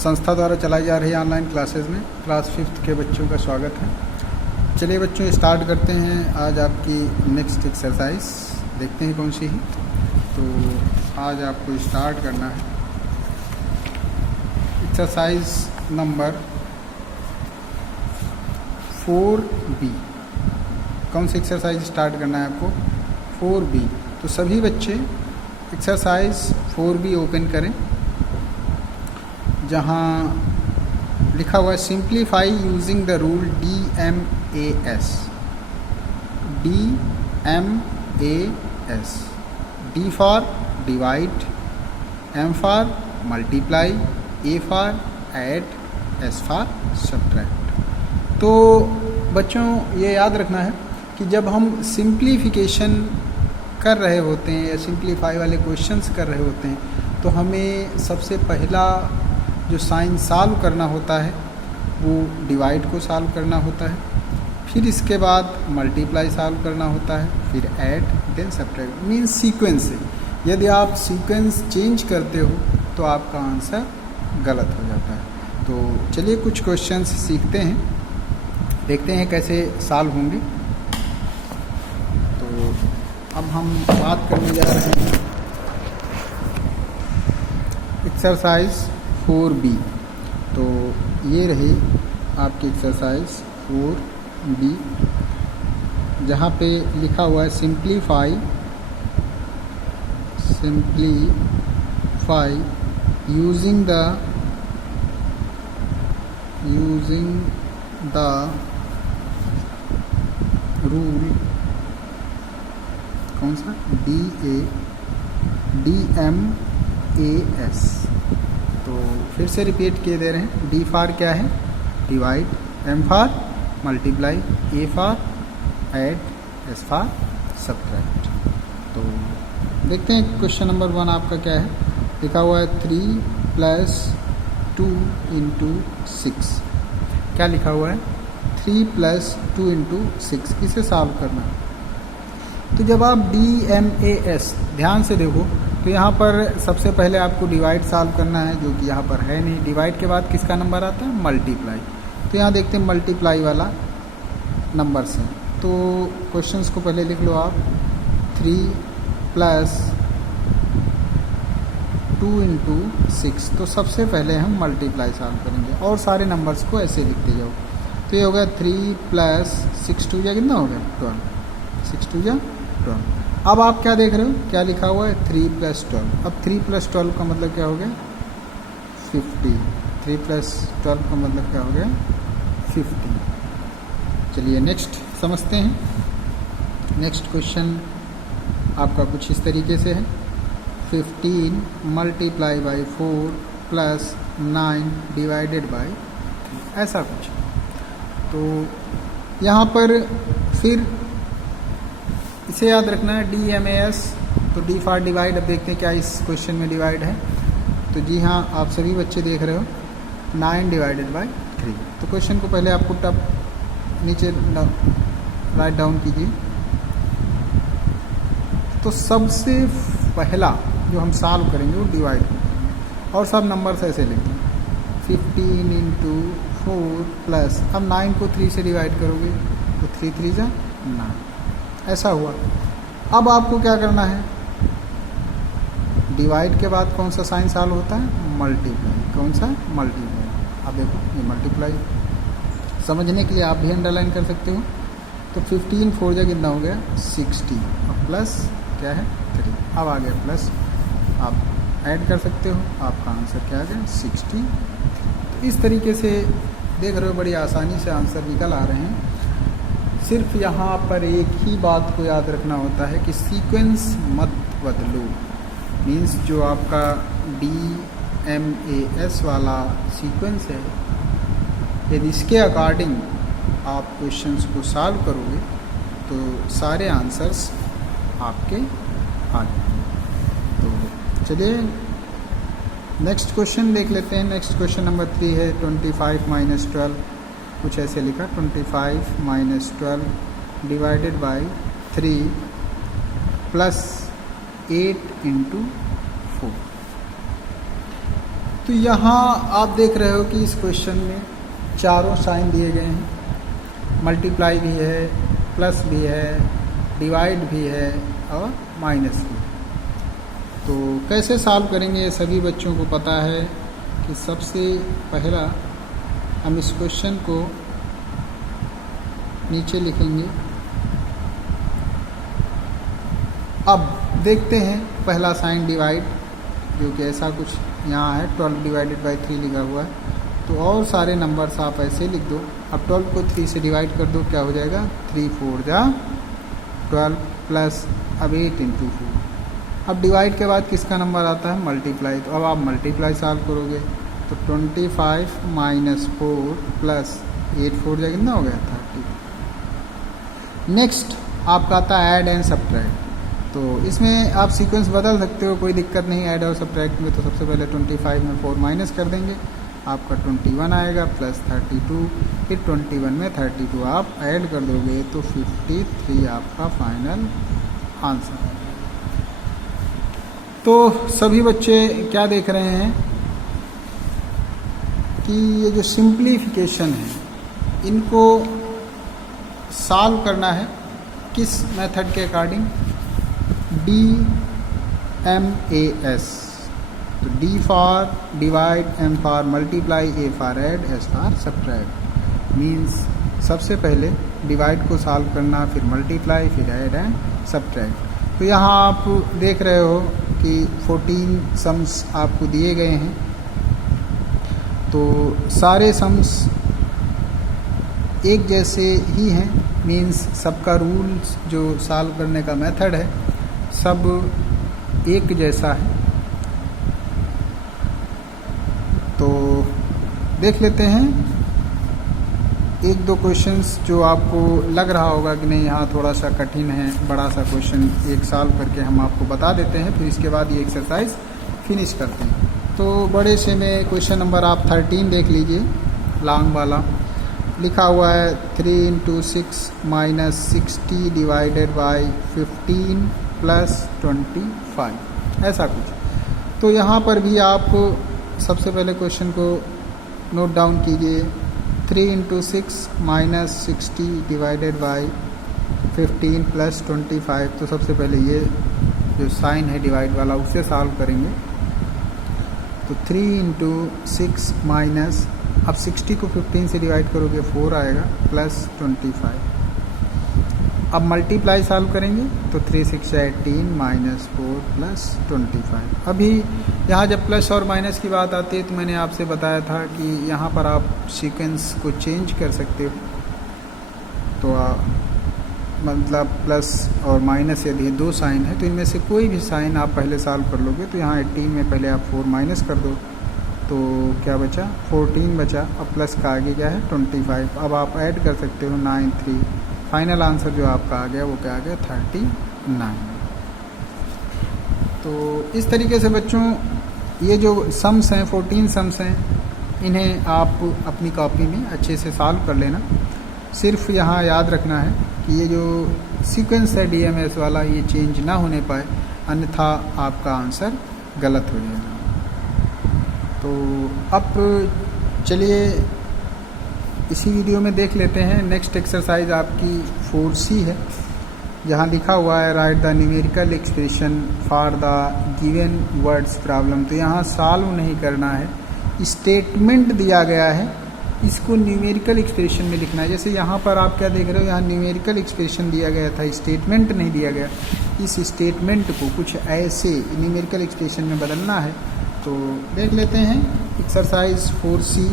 संस्था द्वारा चलाई जा रही ऑनलाइन क्लासेस में क्लास 5th के बच्चों का स्वागत है। चलिए बच्चों स्टार्ट करते हैं। आज आपकी नेक्स्ट एक्सरसाइज देखते हैं कौन सी है। तो आज आपको स्टार्ट करना है एक्सरसाइज नंबर 4B। कौन सी एक्सरसाइज स्टार्ट करना है आपको? 4B। तो सभी बच्चे एक्सरसाइज 4B ओपन करें, जहाँ लिखा हुआ है simplify using the rule DMAS। DMAS, D for divide, M for multiply, A for add, S for subtract. तो बच्चों ये याद रखना है कि जब हम सिंप्लीफिकेशन कर रहे होते हैं या सिंप्लीफाई वाले क्वेश्चंस कर रहे होते हैं तो हमें सबसे पहला जो साइन सॉल्व करना होता है वो डिवाइड को सॉल्व करना होता है, फिर इसके बाद मल्टीप्लाई सॉल्व करना होता है, फिर add, then subtract. Means sequence है। यदि आप सीक्वेंस चेंज करते हो तो आपका आंसर गलत हो जाता है। तो चलिए कुछ क्वेश्चंस सीखते हैं, देखते हैं कैसे सॉल्व होंगे। तो अब हम बात करने जा रहे हैं एक्सरसाइज 4B। तो ये रही आपकी एक्सरसाइज 4B, जहाँ पे लिखा हुआ है सिंप्लीफाई यूजिंग द रूल, कौन सा? DMAS। तो फिर से रिपीट किए दे रहे हैं। D फॉर क्या है? Divide, M for multiply, A for add, S for subtract. तो देखते हैं क्वेश्चन नंबर 1 आपका क्या है। लिखा हुआ है 3 + 2 × 6। क्या लिखा हुआ है? 3 + 2 × 6। इसे सॉल्व करना। तो जब आप DMAS ध्यान से देखो तो यहाँ पर सबसे पहले आपको डिवाइड सॉल्व करना है, जो कि यहाँ पर है नहीं। डिवाइड के बाद किसका नंबर आता है? मल्टीप्लाई। तो यहाँ देखते हैं मल्टीप्लाई वाला नंबर से। तो क्वेश्चंस को पहले लिख लो आप। 3 + 2 × 6। तो सबसे पहले हम मल्टीप्लाई सॉल्व करेंगे और सारे नंबर्स को ऐसे लिखते जाओ। तो ये हो गया 3 + 6 2 कितना हो गया? 12। 6 2 12। अब आप क्या देख रहे हो? क्या लिखा हुआ है? 3 + 12। अब 3 + 12 का मतलब क्या हो गया? 50। 3 + 12 का मतलब क्या हो गया? 50। चलिए नेक्स्ट समझते हैं। नेक्स्ट क्वेश्चन आपका कुछ इस तरीके से है। 15 × 4 + 9 / 3, ऐसा कुछ। तो यहाँ पर फिर इसे याद रखना है DMAS। तो D फॉर डिवाइड। अब देखते हैं क्या इस क्वेश्चन में डिवाइड है। तो जी हाँ, आप सभी बच्चे देख रहे हो 9 / 3। तो क्वेश्चन को पहले आप पुट अप नीचे राइट डाउन कीजिए। तो सबसे पहला जो हम सॉल्व करेंगे वो डिवाइड करेंगे और सब नंबर्स ऐसे लेंगे। 15 × 4 प्लस, अब 9 को 3 से डिवाइड करोगे तो 3 3 जा 9, ऐसा हुआ। अब आपको क्या करना है? डिवाइड के बाद कौन सा साइन सॉल्व होता है? मल्टीप्लाई। कौन सा? मल्टीप्लाई। अब देखो ये मल्टीप्लाई समझने के लिए आप भी अंडरलाइन कर सकते हो। तो 15 4 जा कितना हो गया? 60। अब प्लस क्या है? 3। अब आ गया प्लस, आप ऐड कर सकते हो। आपका आंसर क्या आ गया? 60। तो इस तरीके से देख रहे हो बड़ी आसानी से आंसर निकल आ रहे हैं। सिर्फ यहाँ पर एक ही बात को याद रखना होता है कि सीक्वेंस मत बदलो। मीन्स जो आपका DMAS वाला सीक्वेंस है, यदि इसके अकॉर्डिंग आप क्वेश्चंस को सॉल्व करोगे तो सारे आंसर्स आपके आ जाएंगे। तो चलिए नेक्स्ट क्वेश्चन देख लेते हैं। नेक्स्ट क्वेश्चन नंबर 3 है 25 - 12। कुछ ऐसे लिखा 25 - 12 / 3 + 8 × 4। तो यहाँ आप देख रहे हो कि इस क्वेश्चन में चारों साइन दिए गए हैं, मल्टीप्लाई भी है, प्लस भी है, डिवाइड भी है और माइनस भी। तो कैसे सॉल्व करेंगे ये सभी बच्चों को पता है कि सबसे पहला हम इस क्वेश्चन को नीचे लिखेंगे। अब देखते हैं पहला साइन डिवाइड, जो कि ऐसा कुछ यहाँ है 12 डिवाइडेड बाई 3 लिखा हुआ है। तो और सारे नंबर्स आप ऐसे लिख दो। अब 12 को 3 से डिवाइड कर दो, क्या हो जाएगा 3 4 जा 12 प्लस अब 8 इंटू 4। अब डिवाइड के बाद किसका नंबर आता है मल्टीप्लाई, तो अब आप मल्टीप्लाई सॉल्व करोगे तो 25 माइनस 4 प्लस 8 4 जा कितना हो गया 30। नेक्स्ट आपका आता है ऐड एंड सब्ट्रैक्ट। तो इसमें आप सीक्वेंस बदल सकते हो, कोई दिक्कत नहीं ऐड और सब्ट्रैक्ट में। तो सबसे पहले 25 में 4 माइनस कर देंगे, आपका 21 आएगा प्लस 32, फिर 21 में 32 आप ऐड कर दोगे तो 53 आपका फाइनल आंसर है। तो सभी बच्चे क्या देख रहे हैं कि ये जो सिंप्लीफिकेशन है इनको सॉल्व करना है किस मेथड के अकॉर्डिंग, DMAS। तो D for divide, M for multiply, A for add, S for subtract. Means सबसे पहले डिवाइड को सॉल्व करना, फिर मल्टीप्लाई, फिर ऐड एंड सब्ट्रैक्ट। तो यहाँ आप देख रहे हो कि 14 सम्स आपको दिए गए हैं। तो सारे सम्स एक जैसे ही हैं, मीन्स सबका रूल्स जो सॉल्व करने का मेथड है सब एक जैसा है। तो देख लेते हैं एक दो क्वेश्चंस जो आपको लग रहा होगा कि नहीं यहाँ थोड़ा सा कठिन है, बड़ा सा क्वेश्चन एक सॉल्व करके हम आपको बता देते हैं, फिर इसके बाद ये एक्सरसाइज फिनिश करते हैं। तो बड़े से में क्वेश्चन नंबर आप 13 देख लीजिए, लॉन्ग वाला लिखा हुआ है 3 into 6 minus 60 divided by 15 plus 25, ऐसा कुछ। तो यहाँ पर भी आप सबसे पहले क्वेश्चन को नोट डाउन कीजिए। 3 into 6 minus 60 divided by 15 plus 25। तो सबसे पहले ये जो साइन है डिवाइड वाला उससे सॉल्व करेंगे। तो 3 इंटू 6 माइनस, अब 60 को 15 से डिवाइड करोगे 4 आएगा प्लस 25। अब मल्टीप्लाई सॉल्व करेंगे तो 3 6 18 माइनस 4 प्लस 25। अभी यहाँ जब प्लस और माइनस की बात आती है तो मैंने आपसे बताया था कि यहाँ पर आप सीक्वेंस को चेंज कर सकते हो। तो मतलब प्लस और माइनस यदि ये दो साइन है तो इनमें से कोई भी साइन आप पहले सॉल्व कर लोगे। तो यहाँ 18 में पहले आप 4 माइनस कर दो तो क्या बचा 14 बचा। अब प्लस का आगे क्या है 25। अब आप ऐड कर सकते हो 9 3। फाइनल आंसर जो आपका आ गया वो क्या आ गया 39। तो इस तरीके से बच्चों ये जो सम्स हैं 14 सम्स हैं, इन्हें आप अपनी कॉपी में अच्छे से सॉल्व कर लेना। सिर्फ यहाँ याद रखना है कि ये जो सीक्वेंस है DMAS वाला ये चेंज ना होने पाए, अन्यथा आपका आंसर गलत हो जाएगा। तो अब चलिए इसी वीडियो में देख लेते हैं नेक्स्ट एक्सरसाइज आपकी 4C है, जहाँ लिखा हुआ है right the numerical expression for the given words problem. तो यहाँ सॉल्व नहीं करना है, स्टेटमेंट दिया गया है, इसको न्यूमेरिकल एक्सप्रेशन में लिखना है। जैसे यहाँ पर आप क्या देख रहे हो, यहाँ न्यूमेरिकल एक्सप्रेशन दिया गया था, स्टेटमेंट नहीं दिया गया। इस स्टेटमेंट को कुछ ऐसे न्यूमेरिकल एक्सप्रेशन में बदलना है। तो देख लेते हैं एक्सरसाइज 4C।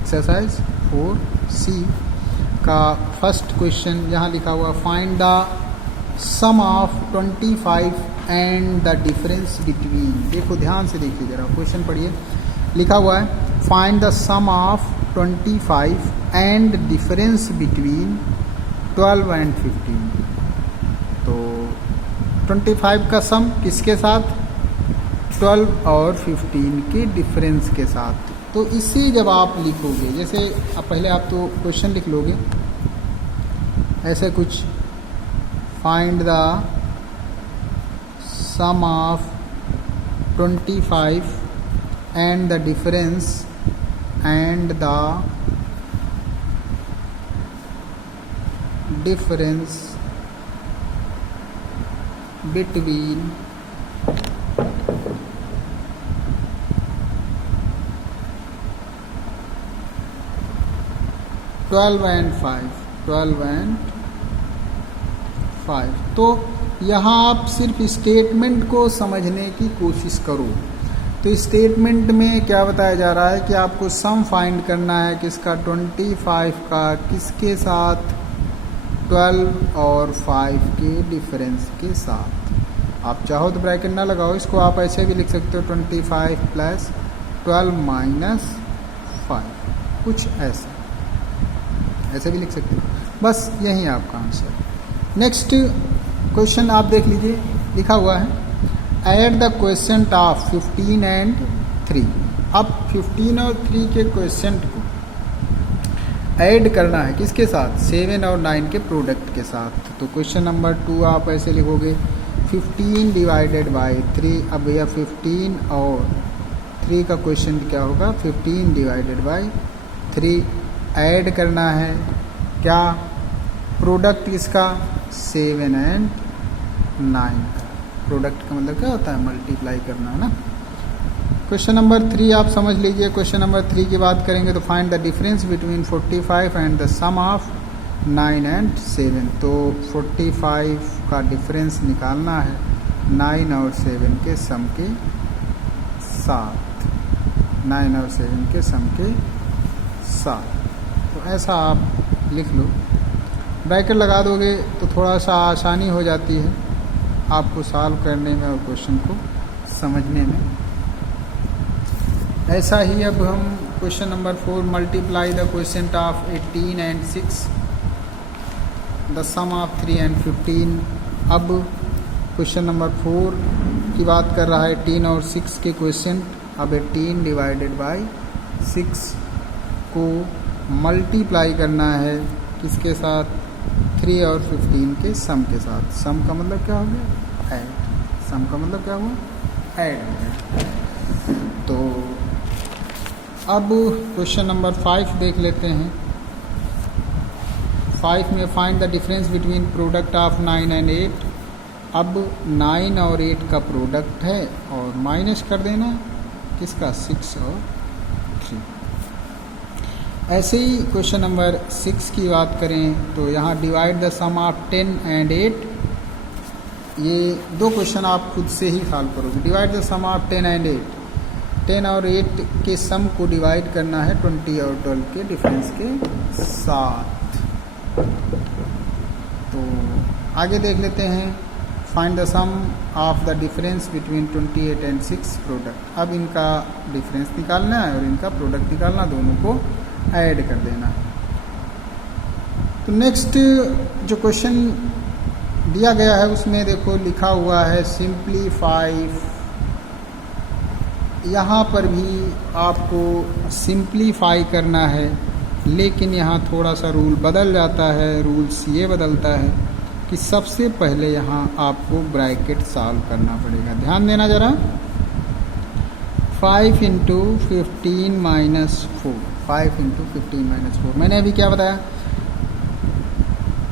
एक्सरसाइज 4C का फर्स्ट क्वेश्चन यहाँ लिखा हुआ find the sum of 25 and the difference between. देखो ध्यान से देखिए जरा, क्वेश्चन पढ़िए। लिखा हुआ है find the sum of 25 and difference between 12 and 15। तो 25 का सम किसके साथ, 12 और 15 के डिफरेंस के साथ। तो इसे जब आप लिखोगे, जैसे अब पहले आप तो क्वेश्चन लिख लोगे ऐसे कुछ, find the sum of 25 and the difference between 12 and 5। तो यहाँ आप सिर्फ स्टेटमेंट को समझने की कोशिश करो। तो स्टेटमेंट में क्या बताया जा रहा है कि आपको सम फाइंड करना है किसका, 25 का किसके साथ, 12 और 5 के डिफरेंस के साथ। आप चाहो तो ब्रैकेट ना लगाओ, इसको आप ऐसे भी लिख सकते हो 25 + 12 - 5, कुछ ऐसे भी लिख सकते हो। बस यही आपका आंसर। नेक्स्ट क्वेश्चन आप देख लीजिए, लिखा हुआ है add the question of 15 and 3। अब 15 और 3 के क्वेश्चन को ऐड करना है किसके साथ, 7 और 9 के प्रोडक्ट के साथ। तो क्वेश्चन नंबर 2 आप ऐसे लिखोगे 15 ÷ 3। अब भैया 15 और 3 का क्वेश्चन क्या होगा, 15 ÷ 3 ऐड करना है क्या, प्रोडक्ट इसका 7 and 9 का। प्रोडक्ट का मतलब क्या होता है, मल्टीप्लाई करना है ना। क्वेश्चन नंबर 3 आप समझ लीजिए। क्वेश्चन नंबर 3 की बात करेंगे तो find the difference between 45 and the sum of 9 and 7। तो 45 का डिफरेंस निकालना है 9 और 7 के सम के साथ, 9 और 7 के सम के साथ। तो ऐसा आप लिख लो, ब्रैकेट लगा दोगे तो थोड़ा सा आसानी हो जाती है आपको सॉल्व करने में और क्वेश्चन को समझने में। ऐसा ही अब हम question number 4 multiply the question of 18 and 6 the sum of 3 and 15। अब क्वेश्चन नंबर 4 की बात कर रहा है 18 और 6 के क्वेश्चन। अब 18 ÷ 6 को मल्टीप्लाई करना है किसके साथ, 3 और 15 के सम के साथ। सम का मतलब क्या हो गया, ऐड। सम का मतलब क्या हुआ, ऐड हो गया। तो अब क्वेश्चन नंबर 5 देख लेते हैं। 5 में find the difference between product of 9 and 8। अब 9 और 8 का प्रोडक्ट है और माइनस कर देना किसका, 6 और 3। ऐसे ही क्वेश्चन नंबर 6 की बात करें तो यहाँ divide the sum of 10 and 8। ये दो क्वेश्चन आप खुद से ही सॉल्व करोगे। Divide the sum of 10 and 8। 10 और 8 के सम को डिवाइड करना है 20 और 12 के डिफरेंस के साथ। तो आगे देख लेते हैं, find the sum of the difference between 28 and 6 product. अब इनका डिफरेंस निकालना है और इनका प्रोडक्ट निकालना, दोनों को ऐड कर देना। तो नेक्स्ट जो क्वेश्चन दिया गया है उसमें देखो लिखा हुआ है सिंप्लीफाई। यहाँ पर भी आपको सिंप्लीफाई करना है, लेकिन यहाँ थोड़ा सा रूल बदल जाता है। रूल्स ये बदलता है कि सबसे पहले यहाँ आपको ब्रैकेट सॉल्व करना पड़ेगा। ध्यान देना ज़रा। 5 × 15 - 4। 5 × 15 - 4। मैंने अभी क्या बताया,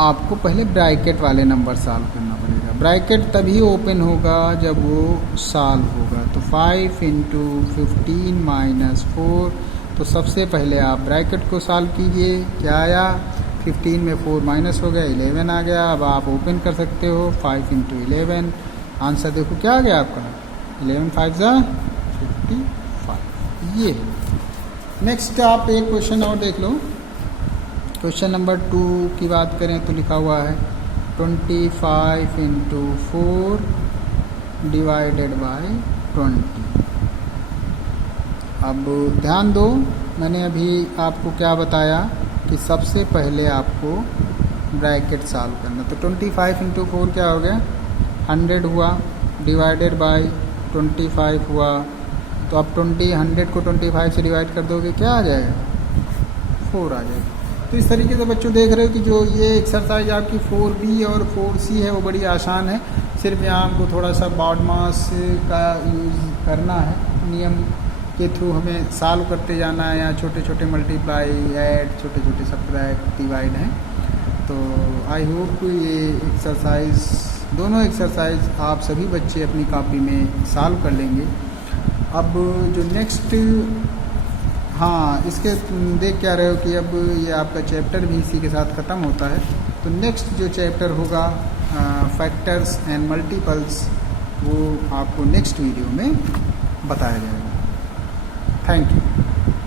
आपको पहले ब्रैकेट वाले नंबर सॉल्व करना पड़ेगा। ब्रैकेट तभी ओपन होगा जब वो सॉल्व होगा। तो 5 × 15 - 4। तो सबसे पहले आप ब्रैकेट को सॉल्व कीजिए। क्या आया, 15 में 4 माइनस हो गया, 11 आ गया। अब आप ओपन कर सकते हो 5 × 11। आंसर देखो क्या आ गया आपका, 11 × 5 = 55। ये नेक्स्ट आप एक क्वेश्चन और देख लो। क्वेश्चन नंबर 2 की बात करें तो लिखा हुआ है 25 × 4 ÷ 20। अब ध्यान दो, मैंने अभी आपको क्या बताया कि सबसे पहले आपको ब्रैकेट सॉल्व करना। तो 25 × 4 क्या हो गया, 100 हुआ, डिवाइडेड बाय 25 हुआ। तो अब 100 को 25 से डिवाइड कर दोगे, क्या आ जाएगा, 4 आ जाएगा। तो इस तरीके से बच्चों देख रहे हो कि जो ये एक्सरसाइज आपकी 4B और 4C है वो बड़ी आसान है। सिर्फ यहाँ हमको थोड़ा सा बॉड मास का यूज़ करना है, नियम के थ्रू हमें सॉल्व करते जाना है। यहाँ छोटे छोटे मल्टीप्लाई, ऐड, छोटे छोटे सब्ट्रैक्ट, डिवाइड हैं। तो आई होप ये एक्सरसाइज, दोनों एक्सरसाइज आप सभी बच्चे अपनी कॉपी में सॉल्व कर लेंगे। अब जो नेक्स्ट, हाँ इसके देख क्या रहे हो कि अब ये आपका चैप्टर भी इसी के साथ ख़त्म होता है। तो नेक्स्ट जो चैप्टर होगा फैक्टर्स एंड मल्टीपल्स, वो आपको नेक्स्ट वीडियो में बताया जाएगा। Thank you.